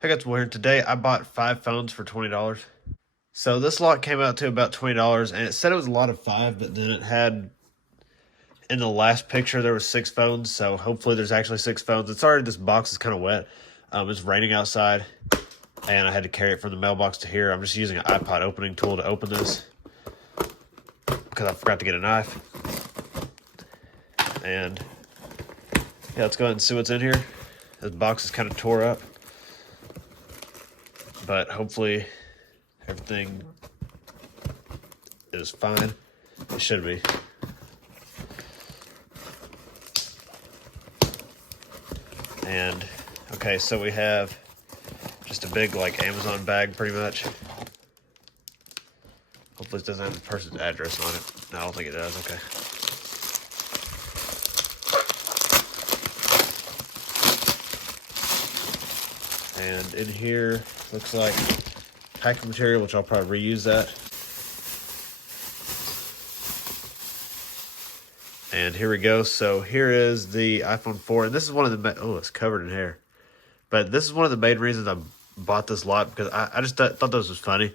Hey guys, Will here. Today I bought 5 phones for $20. So this lot came out to about $20, and it said it was a lot of five, but then it had in the last picture there was 6 phones. So hopefully there's actually 6 phones. It's already, this box is kind of wet. It's raining outside, and I had to carry it from the mailbox to here. I'm just using an iPod opening tool to open this because I forgot to get a knife. And yeah, let's go ahead and see what's in here. This box is kind of tore up, but hopefully everything is fine. It should be. And okay, so we have just a big like Amazon bag pretty much. Hopefully it doesn't have the person's address on it. No, I don't think it does. Okay. And in here looks like packing material, which I'll probably reuse that. And here we go. So here is the iPhone 4, and this is one of the it's covered in hair. But this is one of the main reasons I bought this lot, because I just thought this was funny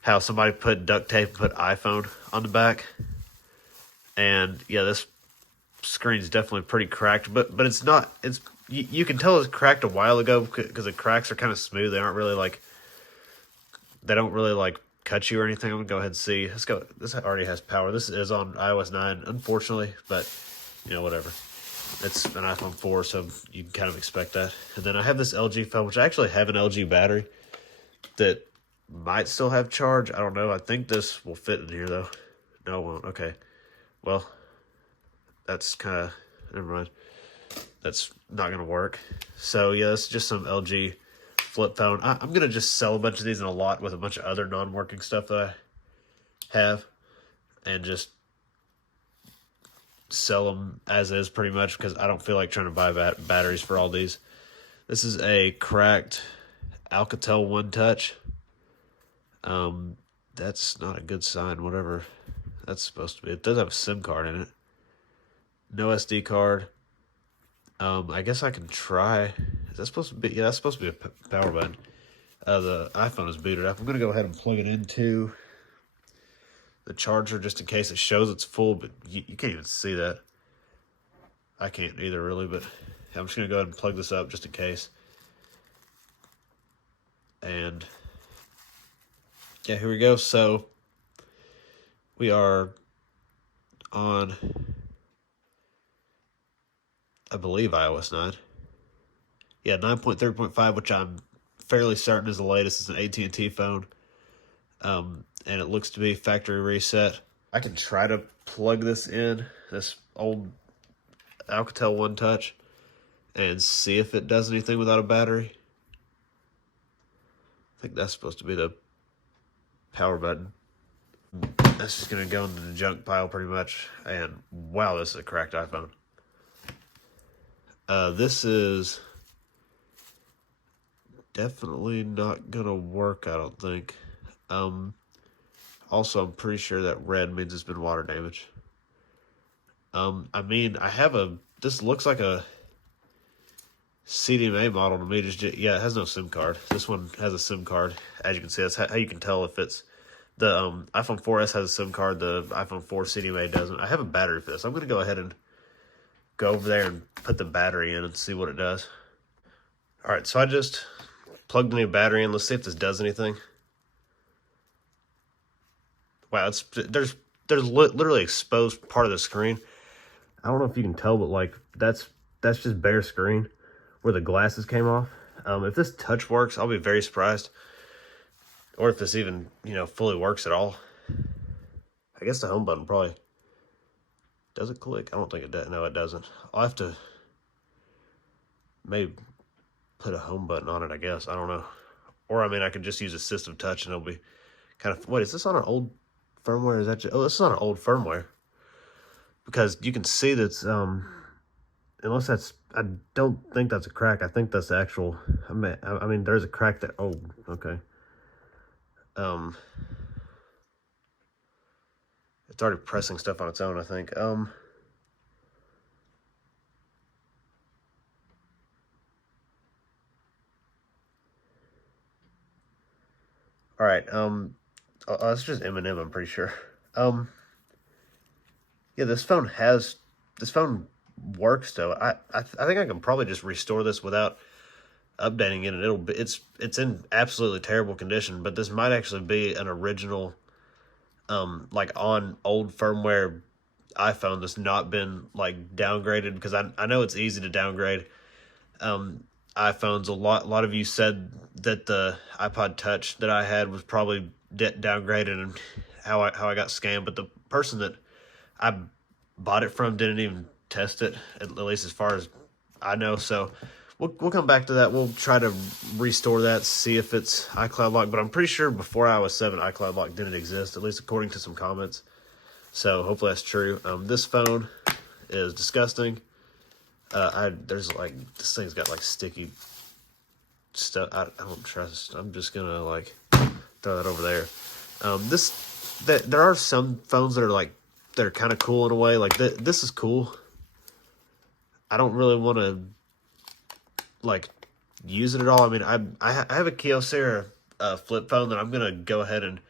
how somebody put duct tape and put iPhone on the back. And yeah, this screen's definitely pretty cracked, but it's not. It's you can tell it's cracked a while ago because the cracks are kind of smooth. They aren't really like, they don't really like cut you or anything. I'm gonna go ahead and see. Let's go. This already has power. This is on iOS 9, unfortunately, but you know, whatever. It's an iPhone 4, so you can kind of expect that. And then I have this LG phone, which I actually have an LG battery that might still have charge. I don't know. I think this will fit in here though. No, it won't. Okay. Well, that's kind of, never mind. That's not going to work. So yeah, it's just some LG flip phone. I'm going to just sell a bunch of these in a lot with a bunch of other non-working stuff that I have, and just sell them as is pretty much, because I don't feel like trying to buy batteries for all these. This is a cracked Alcatel One Touch. That's not a good sign, whatever that's supposed to be. It does have a SIM card in it. No SD card. I guess I can try. Is that supposed to be? Yeah, that's supposed to be a power button. The iPhone is booted up. I'm going to go ahead and plug it into the charger just in case it shows it's full, but you can't even see that. I can't either, really, but I'm just going to go ahead and plug this up just in case. And yeah, here we go. So we are on, I believe, iOS 9. Yeah, 9.3.5, which I'm fairly certain is the latest. It's an AT&T phone. And it looks to be factory reset. I can try to plug this in, this old Alcatel One Touch, and see if it does anything without a battery. I think that's supposed to be the power button. That's just going to go into the junk pile pretty much. And wow, this is a cracked iPhone. This is definitely not going to work, I don't think. Also, I'm pretty sure that red means it's been water damage. I mean, I have this looks like a CDMA model to me. Yeah, it has no SIM card. This one has a SIM card. As you can see, that's how you can tell if it's, the iPhone 4S has a SIM card. The iPhone 4 CDMA doesn't. I have a battery for this. I'm going to go ahead and go over there and put the battery in and see what it does. All right, so I just plugged me a battery in. Let's see if this does anything. Wow, there's literally exposed part of the screen. I don't know if you can tell, but like that's just bare screen where the glasses came off. If this touch works, I'll be very surprised. Or if this even, fully works at all. I guess the home button probably, does it click? I don't think it does. No, it doesn't. I'll have to maybe put a home button on it, I guess. I don't know. Or I mean, I could just use a system touch and it'll be kind of, wait, is this on an old firmware? Is that just, oh, this is on an old firmware. Because you can see that's, unless that's, I don't think that's a crack. I think that's the actual, I mean, there's a crack that, oh, okay. It's already pressing stuff on its own, I think. All right. It's just M&M, I'm pretty sure. Um, yeah, this phone works though. I think I can probably just restore this without updating it, and it's in absolutely terrible condition. But this might actually be an original, like on old firmware iPhone that's not been like downgraded, because I know it's easy to downgrade iPhones. A lot of you said that the iPod Touch that I had was probably downgraded, and how I got scammed. But the person that I bought it from didn't even test it, at least as far as I know. So we'll come back to that. We'll try to restore that, see if it's iCloud lock. But I'm pretty sure before iOS 7, iCloud lock didn't exist, at least according to some comments. So hopefully that's true. This phone is disgusting. There's like, this thing's got like sticky stuff. I don't trust. I'm just gonna like throw that over there. There are some phones that are like, that are kind of cool in a way. Like this is cool. I don't really want to like use it at all. I mean, I have a Kyocera flip phone that I'm gonna go ahead and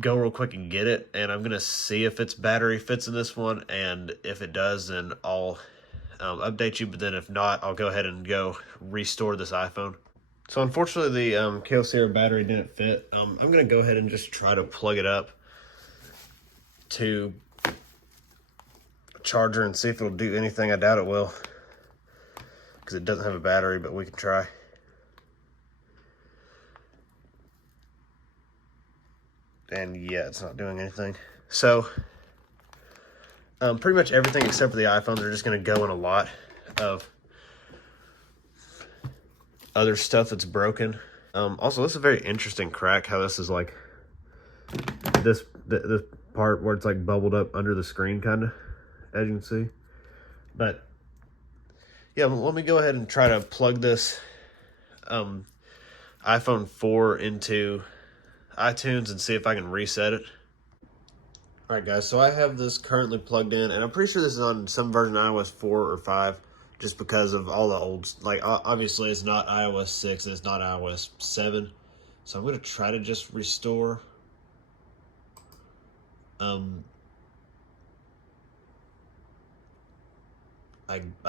go real quick and get it, and I'm gonna see if its battery fits in this one, and if it does, then I'll update you. But then if not, I'll go ahead and go restore this iPhone. So unfortunately, the Kyocera battery didn't fit. I'm gonna go ahead and just try to plug it up to a charger and see if it'll do anything. I doubt it will, because it doesn't have a battery, but we can try. And yeah, it's not doing anything. So pretty much everything except for the iPhones are just going to go in a lot of other stuff that's broken. Also, this is a very interesting crack, how this is like this part where it's like bubbled up under the screen, kind of, as you can see. But yeah, let me go ahead and try to plug this iPhone 4 into iTunes and see if I can reset it. All right, guys, so I have this currently plugged in, and I'm pretty sure this is on some version of iOS 4 or 5, just because of all the old, like, obviously it's not iOS 6 and it's not iOS 7. So I'm going to try to just restore. I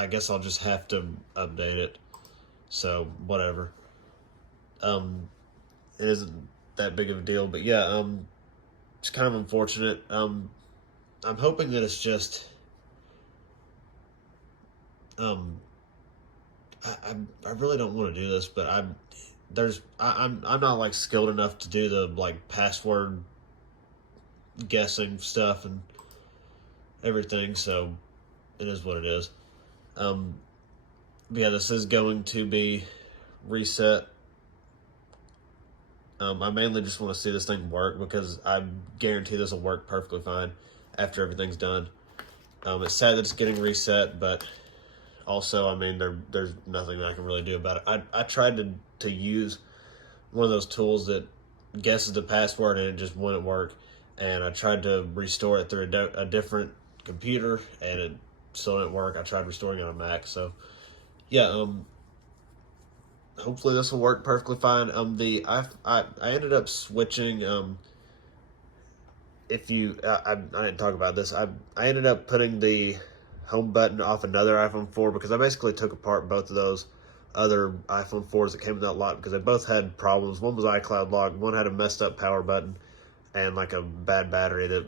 guess I'll just have to update it. So whatever. It isn't that big of a deal, but yeah, it's kind of unfortunate. I'm hoping that it's just I really don't want to do this, but I'm not like skilled enough to do the like password guessing stuff and everything, so it is what it is. Yeah, this is going to be reset. I mainly just want to see this thing work, because I guarantee this will work perfectly fine after everything's done. It's sad that it's getting reset, but also, I mean, there's nothing that I can really do about it. I tried to use one of those tools that guesses the password, and it just wouldn't work. And I tried to restore it through a different computer, and it still didn't work. I tried restoring it on a Mac. So yeah, hopefully this will work perfectly fine. I ended up switching. If you I didn't talk about this. I ended up putting the home button off another iPhone 4, because I basically took apart both of those other iPhone 4s that came in that lot, because they both had problems. One was iCloud lock, one had a messed up power button and like a bad battery that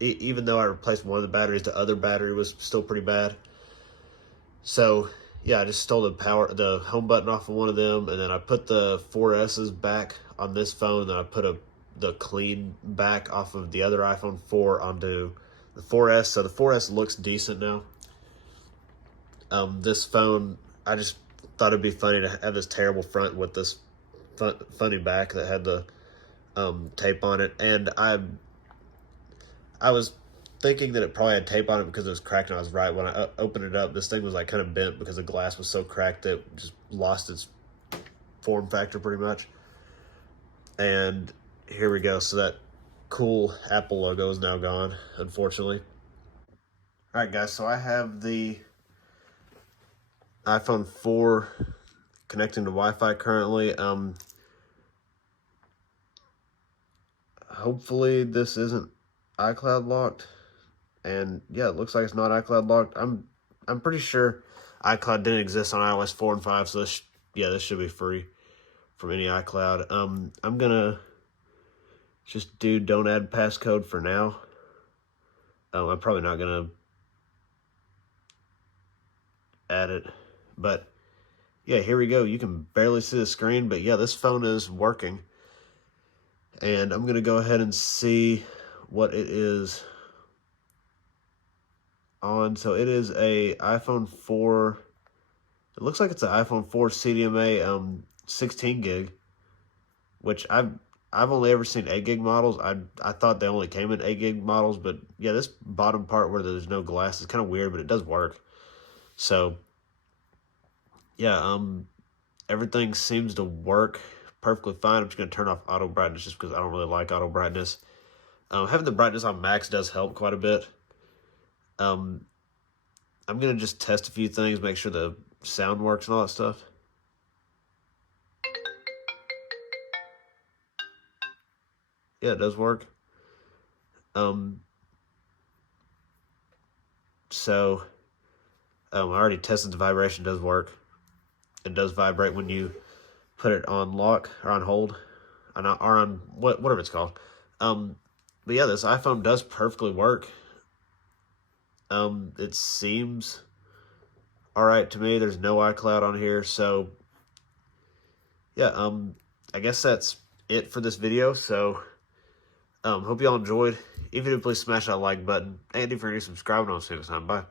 even though I replaced one of the batteries, the other battery was still pretty bad. So yeah, I just stole the home button off of one of them, and then I put the 4S's back on this phone, and then I put the clean back off of the other iPhone 4 onto the 4S. So the 4S looks decent now. This phone, I just thought it'd be funny to have this terrible front with this funny back that had the tape on it, and I was thinking that it probably had tape on it because it was cracked, and I was right. When I opened it up, this thing was like kind of bent because the glass was so cracked that it just lost its form factor pretty much. And here we go. So that cool Apple logo is now gone, unfortunately. All right, guys, so I have the iPhone 4 connecting to Wi-Fi currently. hopefully this isn't iCloud locked. And yeah, it looks like it's not iCloud locked. I'm pretty sure iCloud didn't exist on iOS 4 and 5, so this should be free from any iCloud. I'm gonna just do don't add passcode for now. I'm probably not gonna add it, but yeah, here we go. You can barely see the screen, but yeah, this phone is working. And I'm gonna go ahead and see what it is on. So it is a iPhone 4. It looks like it's an iPhone 4 CDMA 16 gig, which I've only ever seen 8 gig models. I thought they only came in 8 gig models, but yeah, this bottom part where there's no glass is kind of weird, but it does work. So yeah, everything seems to work perfectly fine. I'm just gonna turn off auto brightness just because I don't really like auto brightness. Having the brightness on max does help quite a bit. I'm gonna just test a few things, make sure the sound works and all that stuff. Yeah, it does work. So I already tested the vibration. It does work. It does vibrate when you put it on lock or on hold, or on whatever it's called. But yeah, this iPhone does perfectly work. It seems all right to me. There's no iCloud on here, so yeah. I guess that's it for this video. So hope y'all enjoyed. If you did, please smash that like button. And if you're new, subscribe, and I'll see you next time. Bye.